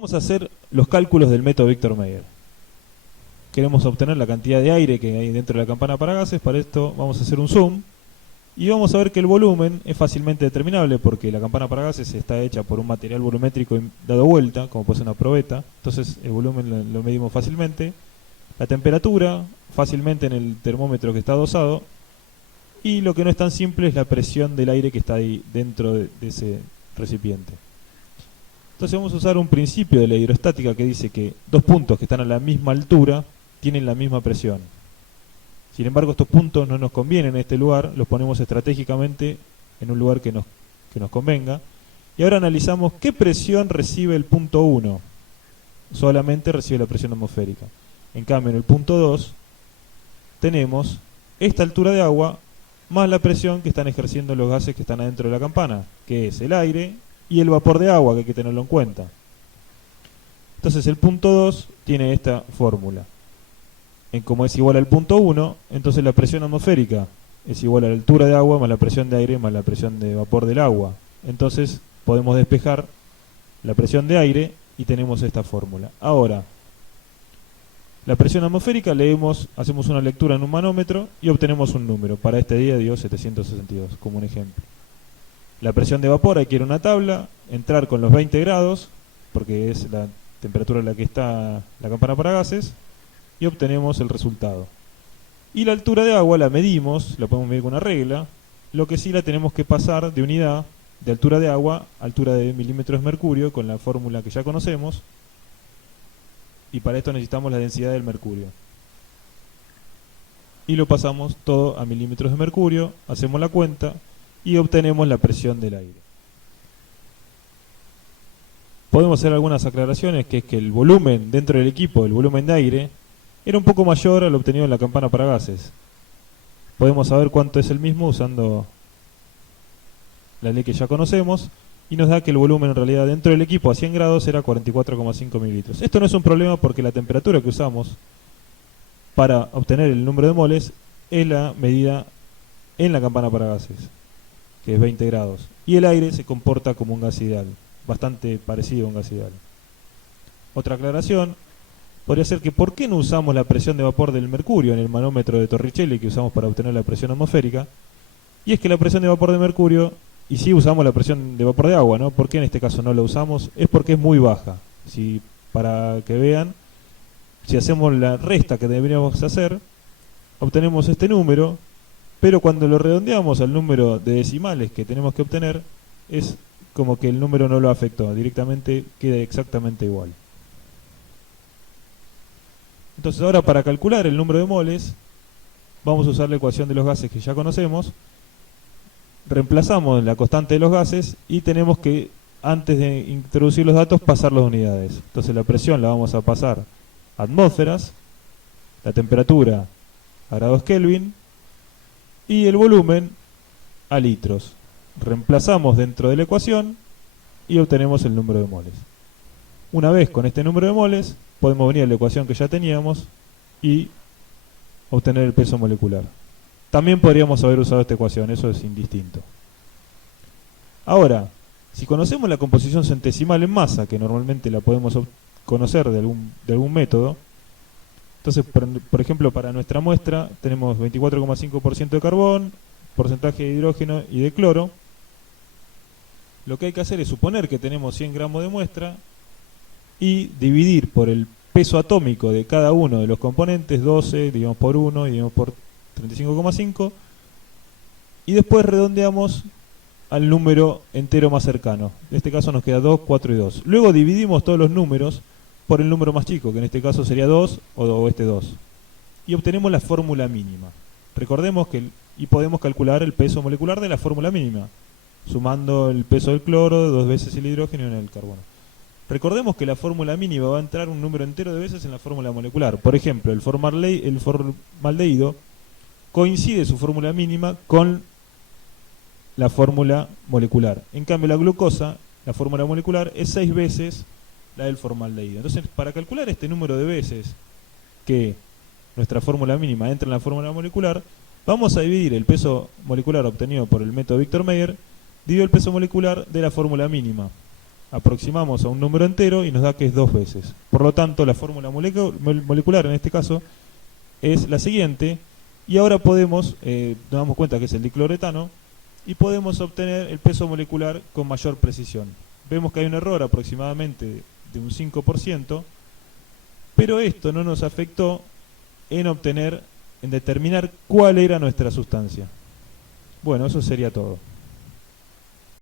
Vamos a hacer los cálculos del método Victor Meyer. Queremos obtener la cantidad de aire que hay dentro de la campana para gases. Para esto vamos a hacer un zoom y vamos a ver que el volumen es fácilmente determinable porque la campana para gases está hecha por un material volumétrico dado vuelta, como puede ser una probeta. Entonces el volumen lo medimos fácilmente. La temperatura, fácilmente en el termómetro que está dosado. Y lo que no es tan simple es la presión del aire que está ahí dentro de ese recipiente. Entonces vamos a usar un principio de la hidrostática que dice que dos puntos que están a la misma altura tienen la misma presión. Sin embargo, estos puntos no nos convienen en este lugar, los ponemos estratégicamente en un lugar que nos convenga. Y ahora analizamos qué presión recibe el punto 1. Solamente recibe la presión atmosférica. En cambio, en el punto 2 tenemos esta altura de agua más la presión que están ejerciendo los gases que están adentro de la campana, que es el aire y el vapor de agua, que hay que tenerlo en cuenta. Entonces el punto 2 tiene esta fórmula. Como es igual al punto 1, entonces la presión atmosférica es igual a la altura de agua más la presión de aire más la presión de vapor del agua. Entonces podemos despejar la presión de aire y tenemos esta fórmula. Ahora, la presión atmosférica hacemos una lectura en un manómetro y obtenemos un número. Para este día dio 762, como un ejemplo. La presión de vapor, hay que ir a una tabla, entrar con los 20 grados, porque es la temperatura en la que está la campana para gases, y obtenemos el resultado. Y la altura de agua la medimos, la podemos medir con una regla, lo que sí la tenemos que pasar de unidad de altura de agua a altura de milímetros de mercurio, con la fórmula que ya conocemos, y para esto necesitamos la densidad del mercurio. Y lo pasamos todo a milímetros de mercurio, hacemos la cuenta, y obtenemos la presión del aire. Podemos hacer algunas aclaraciones, que es que el volumen dentro del equipo, el volumen de aire, era un poco mayor al obtenido en la campana para gases. Podemos saber cuánto es el mismo usando la ley que ya conocemos, y nos da que el volumen en realidad dentro del equipo a 100 grados era 44,5 mililitros. Esto no es un problema porque la temperatura que usamos para obtener el número de moles es la medida en la campana para gases, que es 20 grados. Y el aire se comporta como un gas ideal, bastante parecido a un gas ideal. Otra aclaración podría ser que ¿por qué no usamos la presión de vapor del mercurio en el manómetro de Torricelli que usamos para obtener la presión atmosférica? Y es que la presión de vapor de mercurio, y sí usamos la presión de vapor de agua, ¿no? ¿Por qué en este caso no la usamos? Es porque es muy baja. Para que vean, si hacemos la resta que deberíamos hacer, obtenemos este número, pero cuando lo redondeamos al número de decimales que tenemos que obtener, es como que el número no lo afectó, directamente queda exactamente igual. Entonces ahora para calcular el número de moles, vamos a usar la ecuación de los gases que ya conocemos, reemplazamos la constante de los gases y tenemos que, antes de introducir los datos, pasar las unidades. Entonces la presión la vamos a pasar a atmósferas, la temperatura a grados Kelvin, y el volumen a litros. Reemplazamos dentro de la ecuación y obtenemos el número de moles. Una vez con este número de moles, podemos venir a la ecuación que ya teníamos y obtener el peso molecular. También podríamos haber usado esta ecuación, eso es indistinto. Ahora, si conocemos la composición centesimal en masa, que normalmente la podemos conocer de algún método, entonces, por ejemplo, para nuestra muestra tenemos 24,5% de carbón, porcentaje de hidrógeno y de cloro. Lo que hay que hacer es suponer que tenemos 100 gramos de muestra y dividir por el peso atómico de cada uno de los componentes, 12, dividimos por 1, dividimos por 35,5, y después redondeamos al número entero más cercano. En este caso nos queda 2, 4 y 2. Luego dividimos todos los números por el número más chico, que en este caso sería 2 o este 2. Y obtenemos la fórmula mínima. Recordemos y podemos calcular el peso molecular de la fórmula mínima, sumando el peso del cloro, 2 veces el hidrógeno y 1 el carbono. Recordemos que la fórmula mínima va a entrar un número entero de veces en la fórmula molecular. Por ejemplo, el formaldehído coincide su fórmula mínima con la fórmula molecular. En cambio, la glucosa, la fórmula molecular, es 6 veces la del formaldehído. Entonces, para calcular este número de veces que nuestra fórmula mínima entra en la fórmula molecular, vamos a dividir el peso molecular obtenido por el método Victor Meyer, dividido el peso molecular de la fórmula mínima. aproximamos a un número entero y nos da que es 2 veces. Por lo tanto, la fórmula molecular en este caso es la siguiente, y ahora podemos, nos damos cuenta que es el dicloretano, y podemos obtener el peso molecular con mayor precisión. Vemos que hay un error aproximadamente de un 5%, pero esto no nos afectó en determinar cuál era nuestra sustancia. Bueno, eso sería todo.